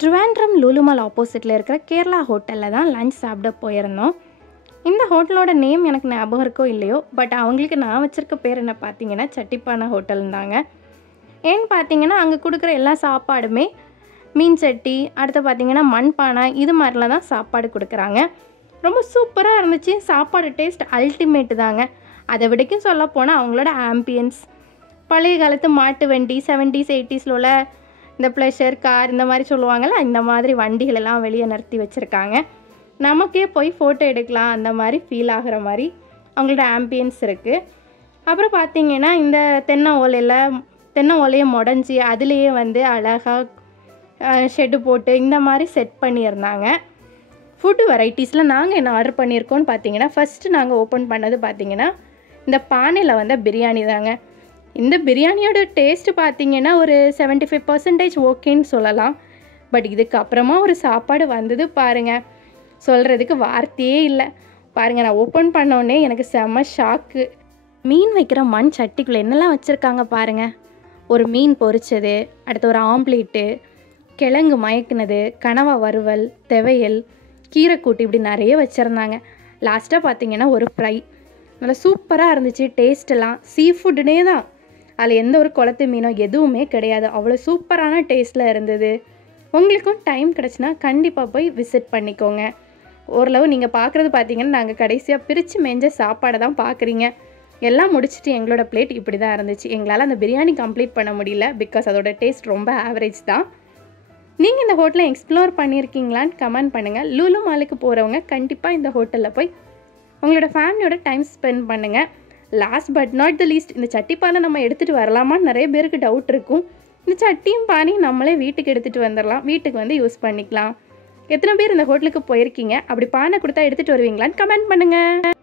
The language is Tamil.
ட்ரிவாண்ட்ரம் லூலுமால் ஆப்போசிட்டில் இருக்கிற கேரளா ஹோட்டலில் தான் லஞ்ச் சாப்பிட போயிருந்தோம். இந்த ஹோட்டலோட நேம் எனக்கு ஞாபகம் இருக்கோ இல்லையோ, பட் அவங்களுக்கு நான் வச்சுருக்க பேர் என்ன பார்த்தீங்கன்னா சட்டிப்பானை ஹோட்டல்ந்தாங்க. ஏன்னு பார்த்தீங்கன்னா அங்கே கொடுக்குற எல்லா சாப்பாடுமே மீன் சட்டி, அடுத்து பார்த்தீங்கன்னா மண்பானை, இது மாதிரிலாம் தான் சாப்பாடு கொடுக்குறாங்க. ரொம்ப சூப்பராக இருந்துச்சு. சாப்பாடு டேஸ்ட் அல்டிமேட்டு தாங்க. அதை விடைக்கும் சொல்ல போனால் அவங்களோட ஆம்பியன்ஸ், பழைய காலத்து மாட்டு வண்டி 70s 80s உள்ள இந்த ப்ளஷர் கார் இந்த மாதிரி சொல்லுவாங்கள்ல, இந்த மாதிரி வண்டிகளெல்லாம் வெளியே நிறுத்தி வச்சுருக்காங்க. நமக்கே போய் ஃபோட்டோ எடுக்கலாம், அந்த மாதிரி ஃபீல் ஆகிற மாதிரி அவங்களோட ஆம்பியன்ஸ் இருக்குது. அப்புறம் பார்த்திங்கன்னா இந்த தென்னை ஓலையை முடஞ்சி அதுலேயே வந்து அழகாக ஷெட்டு போட்டு இந்த மாதிரி செட் பண்ணியிருந்தாங்க. ஃபுட்டு வெரைட்டிஸில் நாங்கள் என்ன ஆர்டர் பண்ணியிருக்கோன்னு பார்த்தீங்கன்னா, ஃபஸ்ட்டு நாங்கள் ஓப்பன் பண்ணது பார்த்திங்கன்னா இந்த பானையில் வந்த பிரியாணி தாங்க. இந்த பிரியாணியோட டேஸ்ட்டு பார்த்திங்கன்னா ஒரு 75% ஓகேன்னு சொல்லலாம். பட் இதுக்கப்புறமா ஒரு சாப்பாடு வந்தது பாருங்கள், சொல்கிறதுக்கு வார்த்தையே இல்லை. பாருங்கள், நான் ஓப்பன் பண்ணோடனே எனக்கு செம்ம ஷாக்கு. மீன் வைக்கிற மண் சட்டிக்குள்ளே என்னெல்லாம் வச்சுருக்காங்க பாருங்கள். ஒரு மீன் பொரிச்சது, அடுத்து ஒரு ஆம்ப்லேட்டு, கிழங்கு மயக்குனது, கனவா வறுவல், துவையல், கீரைக்கூட்டு, இப்படி நிறைய வச்சுருந்தாங்க. லாஸ்ட்டாக பார்த்திங்கன்னா ஒரு ஃப்ரை நல்லா சூப்பராக இருந்துச்சு. டேஸ்ட்டெல்லாம் சீ ஃபுட்டுனே தான், அதில் எந்த ஒரு குளத்து மீனோ எதுவுமே கிடையாது. அவ்வளோ சூப்பரான டேஸ்ட்டில் இருந்தது. உங்களுக்கும் டைம் கிடச்சின்னா கண்டிப்பாக போய் விசிட் பண்ணிக்கோங்க. ஓரளவு நீங்கள் பார்க்குறது பார்த்தீங்கன்னா நாங்கள் கடைசியாக பிரித்து மேய்ஞ்ச சாப்பாடை தான் பார்க்குறீங்க. எல்லாம் முடிச்சுட்டு எங்களோட பிளேட் இப்படி தான் இருந்துச்சு. எங்களால் அந்த பிரியாணி கம்ப்ளீட் பண்ண முடியல, பிகாஸ் அதோட டேஸ்ட் ரொம்ப ஆவரேஜ் தான். நீங்கள் இந்த ஹோட்டலை எக்ஸ்ப்ளோர் பண்ணியிருக்கீங்களான்னு கமெண்ட் பண்ணுங்கள். லூலு மாலுக்கு போகிறவங்க கண்டிப்பாக இந்த ஹோட்டலில் போய் உங்களோட ஃபேமிலியோட டைம் ஸ்பெண்ட் பண்ணுங்கள். Last but not the least, இந்த சட்டிப்பானை நம்ம எடுத்துகிட்டு வரலாமான்னு நிறைய பேருக்கு டவுட் இருக்கும். இந்த சட்டியும் பானையும் நம்மளே வீட்டுக்கு எடுத்துகிட்டு வந்துடலாம், வீட்டுக்கு வந்து யூஸ் பண்ணிக்கலாம். எத்தனை பேர் இந்த ஹோட்டலுக்கு போயிருக்கீங்க? அப்படி பானை கொடுத்தா எடுத்துகிட்டு வருவீங்களான்னு கமெண்ட் பண்ணுங்கள்.